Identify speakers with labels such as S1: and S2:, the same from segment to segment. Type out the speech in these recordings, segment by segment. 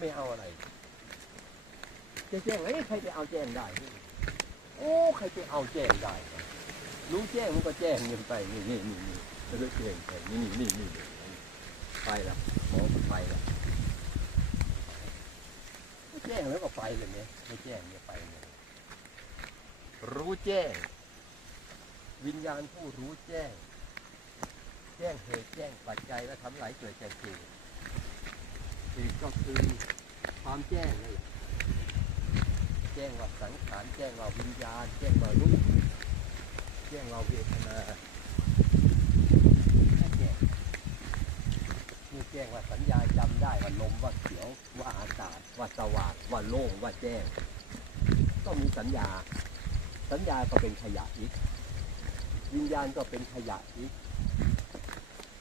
S1: ไม่เอาอะไร จะแจ้งแล้ใครจะเอาแจ้งได้ โอ้ใครจะเอาแจ้งได้ รู้แจ้งมันก็แจ้งเงินไปนี่นี่นี่นี่แล้วก็แจ้งไปนี่นี่นี่นี่ไปละหมอไปละแจ้งแล้วก็ไปเลยเนี่ยไม่แจ้งเนี่ยไปเลยรู้แจ้ง วิญญาณผู้รู้แจ้ง แจ้งเหตุแจ้งปัจจัยและทำหลายเกิดจากเหตุ เหตุก็คือความแจ้งนั่นแหละแจ้งว่าสังขารแจ้งว่าวิญญาณ แจ้งว่ารู้แจ้งว่าเวทนาแจ้งนี่แจ้งว่าสัญญาจำได้ว่าลมว่าเขียวว่าอากาศว่าสว่างว่าโล่งว่าแจ้ง ก็มีสัญญา สัญญาก็เป็นขยะอีก วิญญาณก็เป็นขยะอีก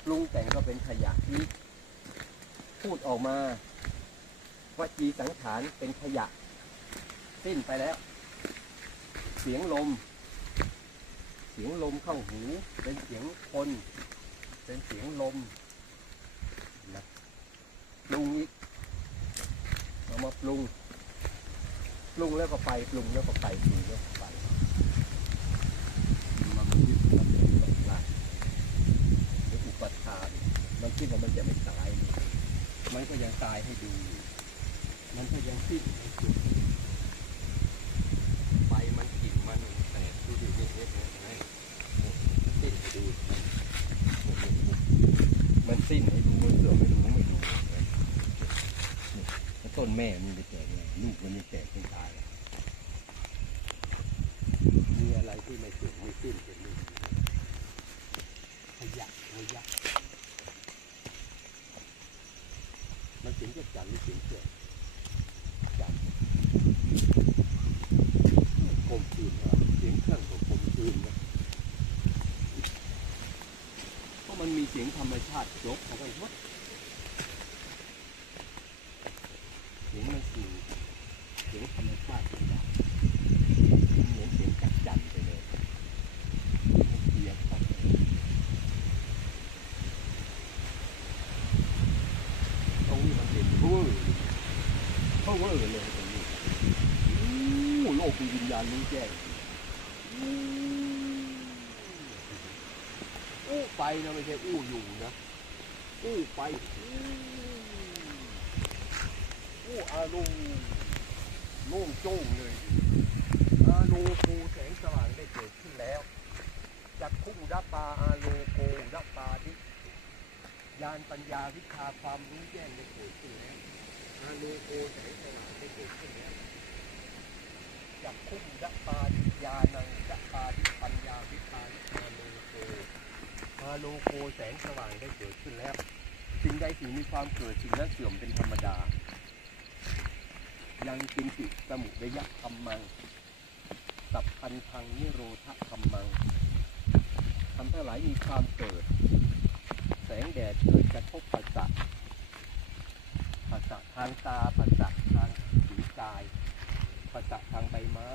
S1: ปรุงแต่งก็เป็นขยะอีก พูดออกมาวจีสังขารเป็นขยะ สิ้นไปแล้ว เสียงลม เสียงลมเข้าหู เป็นเสียงคน เป็นเสียงลมนะปรุงอีกเอามาปรุงปรุงแล้วก็ไปปรุงแล้วก็ไปปรุงแล้วก็ไปมันยึดมันเป็นแบบว่าหรืออุปทานมันคิดว่ามันจะไม่ตายนี่ มันก็ยังตายให้ดู มันก็ยังสิ้นไม่สุดใบมันกิ่งมันแตกดูดิเนี่ยเนี่ยเนี่ยสิ้นให้ดู มันสิ้นให้ดูมันเสื่อมให้ดูไม่ดูต้นแม่มันจะแตกไงลูกมันจะแตกเป็นตายมีอะไรที่ไม่เสื่อมไม่สิ้นเป็นเรื่องขยะขยะ มันเสียงจะจันหรือเสียงเสื่อมจันคมคืนเหรอเสียงเครื่องของคมคืนนะเพราะมันมีเสียงธรรมชาติยกเอาไว้หมดเสียงมันสื่อเสียงธรรมชาติเป็นอย่าง เหมือนเสียงจักจันไปเลยเสียงครับตรงนี้มันเป็นเวอร์เขาเวอร์เลยตรงนี้อู้โลกมีวิญญาณรู้ แจ้งอู้ไปนะไม่ใช่อู้อยู่นะอู้ไปอู้อารมณ์โล่งโจ้งเลยอาโลโกแสงสว่างได้เกิดขึ้นแล้วจักคุ้งดับปาอาโลโกดับปาดิยานปัญญาวิชาความรู้แจ้งได้เกิดขึ้นแล้วอาโลโกแสงสว่างได้เกิดขึ้นแล้ว จักคุ้งดับปาดิยานังดับปาดิปัญญาวิชาวิชาโลโกอาโลโกแสงสว่างได้เกิดขึ้นแล้วสิ่งใดสิ่งมีความเกิดสิ่งนั้นเสื่อมเป็นธรรมดา ยังกินติสมุทยธรรมังสัพพันธังนิโรธธรรมังทำทั้งหลายมีความเกิด แสงแดดเกิดกระทบปัสสะปัสสะทางตาปัสสะทางผิวกายปัสสะทางใบไม้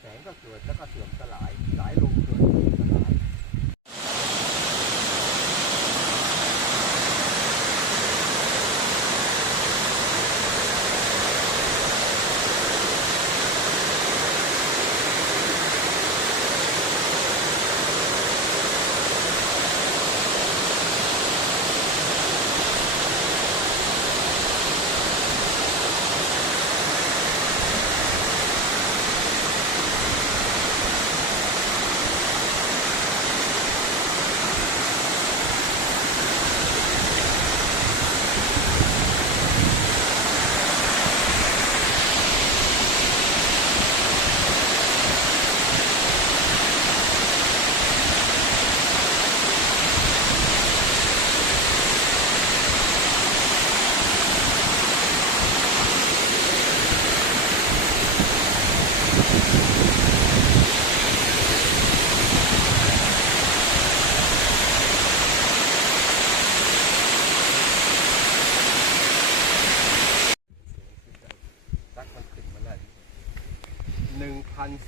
S1: แสง ก็เกิดแล้วก็เสื่อมสลายสายลง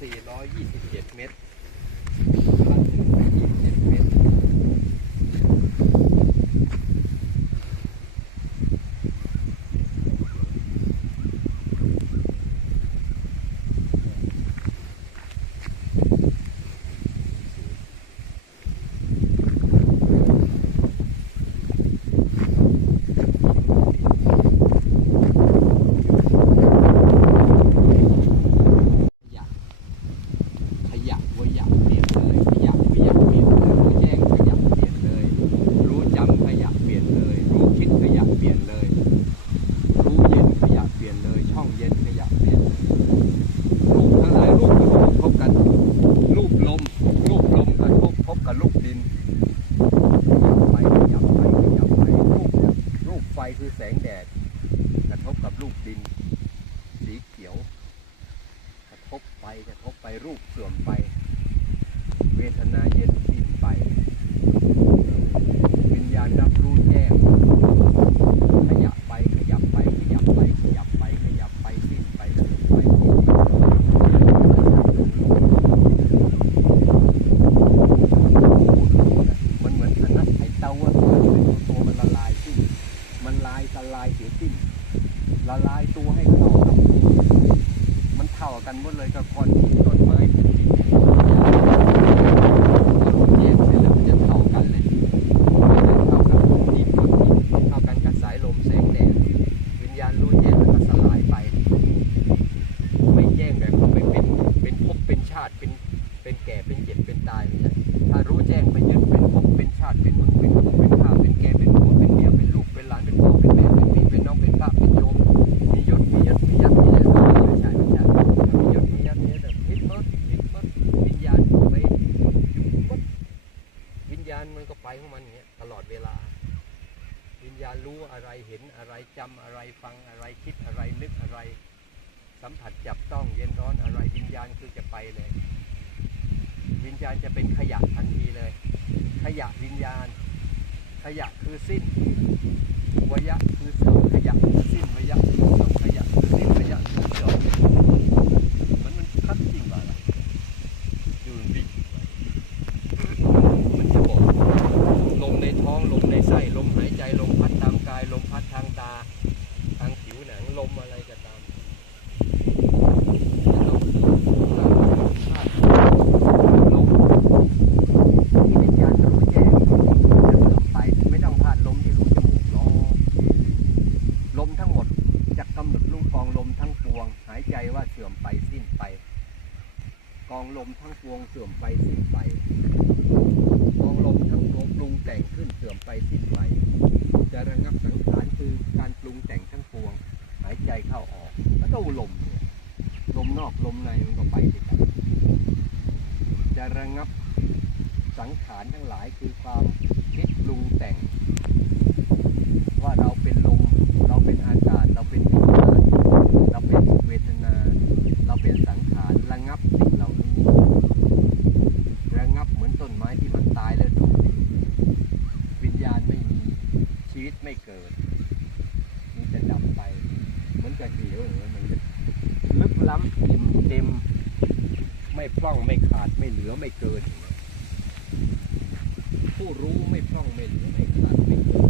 S1: 427 เมตร เย็นขยะเปลี่ยรูปทั้งหลายรูปกระทบพบกันรูปลมรูปลมกระทบพบกับรูปดินไปขยับไปขยับไปรูปเนี่ยรูปไฟคือแสงแดด กระทบกับรูปดิน สีเขียว กระทบไปกระทบไปรูปเสื่อมไป เวทนาเย็นสิ้นไปวิญญาณรับรู้แจ้ง ขยับไปขยับไปขยับไปขยับไปขยับไปสิ้นไปเสื่อมไปมันเหมือนอันนั้นไอ้เตาอะตัวมันละลายสิ้นมันลายละลายเสียสิ้นละลายตัวให้เข้ากับมันเท่ากันหมดเลยกับก้อนหินต้นไม้แผ่นดินพอรู้แยกเสร็จแล้วมันจะเท่ากันเลย เท่ากับดินก้อนหินเท่ากันกับสายลมแสงแดดวิญญาณรู้แจ้งแล้วก็สลายไป ไม่แจ้งแบบไม่เป็นเป็นภพเป็นชาติเป็นเป็นแก่เป็นเจ็บเป็นตายไม่ใช่ถ้ารู้แจ้งไปยึดเป็นภพเป็นชาติเป็นมึงเป็นกูเป็นข้าเป็นแกเป็นผัวเป็นเมียเป็นลูกเป็นหลานเป็นพ่อเป็นแม่เป็นพี่เป็นน้องเป็นป้าเป็นโยมมียศมียศมียัดมีอะไรไม่ใช่ไม่ใช่มียศมียัดมีแต่พิษมดพิษมดวิญญาณไปอยู่มด วิญญาณมันก็ไปของมันอย่างเงี้ยตลอดเวลา วิญญาณรู้อะไรเห็น อะไรจำอะไรฟังอะไรคิดอะไรนึกอะไร สัมผัสจับต้องเย็นร้อนอะไรวิญญาณคือจะไปเลย วิญญาณจะเป็นขยะทันทีเลย ขยะวิญญาณ ขยะคือสิ้นวยะคือเสื่อมขยะคือสิ้นวยะคือเสื่อมขยะคือสิ้นวยะคือเสื่อมมันมันคัดจริงว่าล่ะดูดิ มันจะบอกลมในท้องลมในไส้ลมหายใจลมพัดตามกายลมพัดทางตา ทางผิวหนังลมอะไรก็ตามจะต้องสร้างธรรมชาติลมที่วิญญาณรู้แจ้งจะเสื่อมไปไม่ต้องพลาดลมที่รูจมูกหรอกลมทั้งหมดจะกำหนดลูกกองลมทั้งปวง หายใจว่าเสื่อมไปสิ้นไป กองลมทั้งปวงเไปสิ้นไปกองลมทั้งปวงปรุงแต่งขึ้นเสื่อมไปสิ้นไป จะระงับสังขารคือการปรุงแต่งทั้งปวง หายใจเข้าออกก็ต้องลมเนี่ยลมนอกลมในมันก็ไปด้วยกันจะระงับสังขารทั้งหลายคือความคิดปรุงแต่ง ว่าเราเป็นลม เราเป็นอากาศ เราเป็นวิญญาณเราเป็นเวทนา เราเป็นสังขารระงับสิ่งเหล่านี้ ระงับเหมือนต้นไม้ที่มันตายแล้วดูดิวิญญาณไม่มี ชีวิตไม่เกิด มันจะดับไป เหมือนกับเหวอย่างเงี้ยมันจะลึกล้ำเต็มเต็ม ไม่พร่องไม่ขาดไม่เหลือไม่เกิน ผู้รู้ไม่พร่องไม่เหลือไม่ขาดไม่เกิน